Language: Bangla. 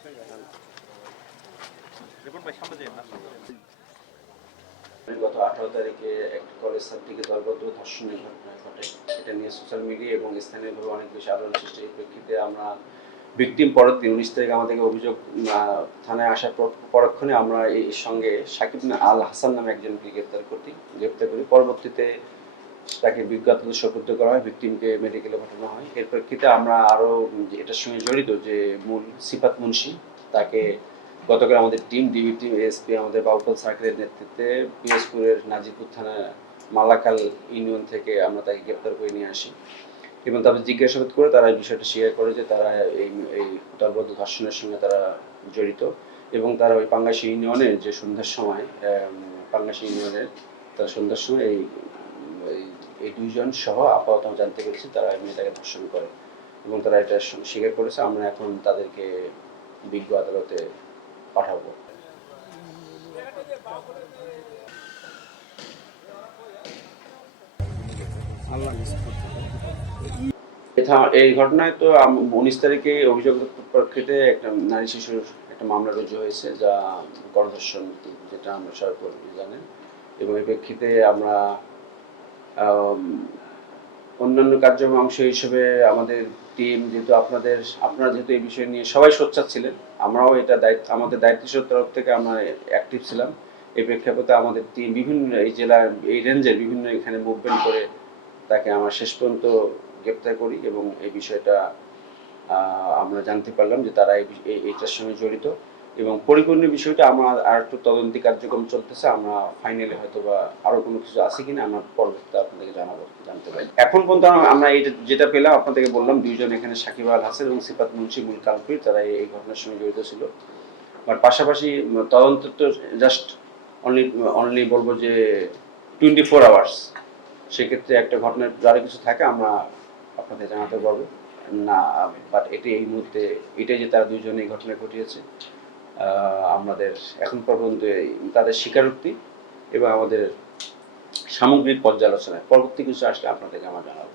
গত 18 তারিখে একটা কলেজ ছাত্রীকে দলবদ্ধ ধর্ষণের ঘটনা ঘটে। এটা নিয়ে সোশ্যাল মিডিয়া এবং স্থানীয়ভাবে অনেক বেশি আলোড়ন সৃষ্টি। এই প্রেক্ষিতে আমরা ভিকটিম পরের দিন 19 তারিখ আমাদেরকে অভিযোগ থানায় আসার পরক্ষণে আমরা এর সঙ্গে সাকিব আল হাসান নামে একজনকে গ্রেপ্তার করি। পরবর্তীতে তাকে বিজ্ঞাত সোপর্দ করা হয়, ভিকটিমকে মেডিকেলে পাঠানো হয়। এর প্রেক্ষিতে আমরা আরও এটার সঙ্গে জড়িত যে মূল সিফাত মুন্সি, তাকে গতকাল আমাদের টিম ডিবি টিম এএসপি আমাদের বাউফল সার্কেলের নেতৃত্বে পিরোজপুরের নাজিপুর থানা মালাকাল ইউনিয়ন থেকে আমরা তাকে গ্রেপ্তার করে নিয়ে আসি এবং তারপর জিজ্ঞাসাবাদ করে তারা এই বিষয়টা স্বীকার করে যে তারা এই দলবদ্ধ ধর্ষণের সঙ্গে তারা জড়িত এবং তারা ওই পাঙ্গাসী ইউনিয়নের যে সন্ধ্যার সময় পাঙ্গাসী ইউনিয়নের তারা সন্ধ্যার সময় এই দুইজন সহ আপাতত জানতে পেরেছি তারা এই মেয়েটাকে ধর্ষণ করে এবং তারা এটা স্বীকার করেছে। আমরা এখন তাদেরকে বিজ্ঞ আদালতে পাঠাবো। এই ঘটনায় তো 19 তারিখে অভিযোগ প্রেক্ষিতে একটা নারী শিশুর একটা মামলা রুজু হয়েছে, যা গণধর্ষণ, যেটা আমরা সবাই জানেন। এবং এই প্রেক্ষিতে আমরা অন্যান্য কার্যক্রম অংশ হিসেবে আমাদের টিম যেহেতু আপনারা যেহেতু এই বিষয় নিয়ে সবাই সোচ্চার ছিলেন, আমরাও এটা আমাদের দায়িত্বশীল তরফ থেকে আমরা অ্যাক্টিভ ছিলাম। এই প্রেক্ষাপটে আমাদের টিম বিভিন্ন এই জেলার এই রেঞ্জের বিভিন্ন এখানে মুভমেন্ট করে তাকে আমরা শেষ পর্যন্ত গ্রেপ্তার করি এবং এই বিষয়টা আমরা জানতে পারলাম যে তারা এইটার সঙ্গে জড়িত এবং পরিপূর্ণ বিষয়টা আমরা আর একটু তদন্তি কার্যক্রম চলতেছে। আমরা ফাইনালি হয়তো বা আরো কোনো কিছু আছে কিনা আমরা পরবর্তীতে আপনাদেরকে জানতে পারি। এখন পর্যন্ত আমরা যেটা পেলাম আপনাদেরকে বললাম, দুইজন এখানে সাকিব আল হাসান এবং সিফাত মুন্সি মূল কালপ্রিট, তারা এই ঘটনার সঙ্গে জড়িত ছিল। বাট পাশাপাশি তদন্ত তো জাস্ট অনলি বলবো যে 24 আওয়ার্স, সেক্ষেত্রে একটা ঘটনার যারা কিছু থাকে আমরা আপনাদের জানাতে পারবো না। বাট এই মুহূর্তে এটাই যে তারা দুইজন এই ঘটনা ঘটিয়েছে, আমাদের এখন পর্যন্ত তাদের স্বীকারোক্তি এবং আমাদের সামগ্রিক পর্যালোচনায় পরবর্তী কিছু আসলে আপনাদেরকে আমরা জানাবো।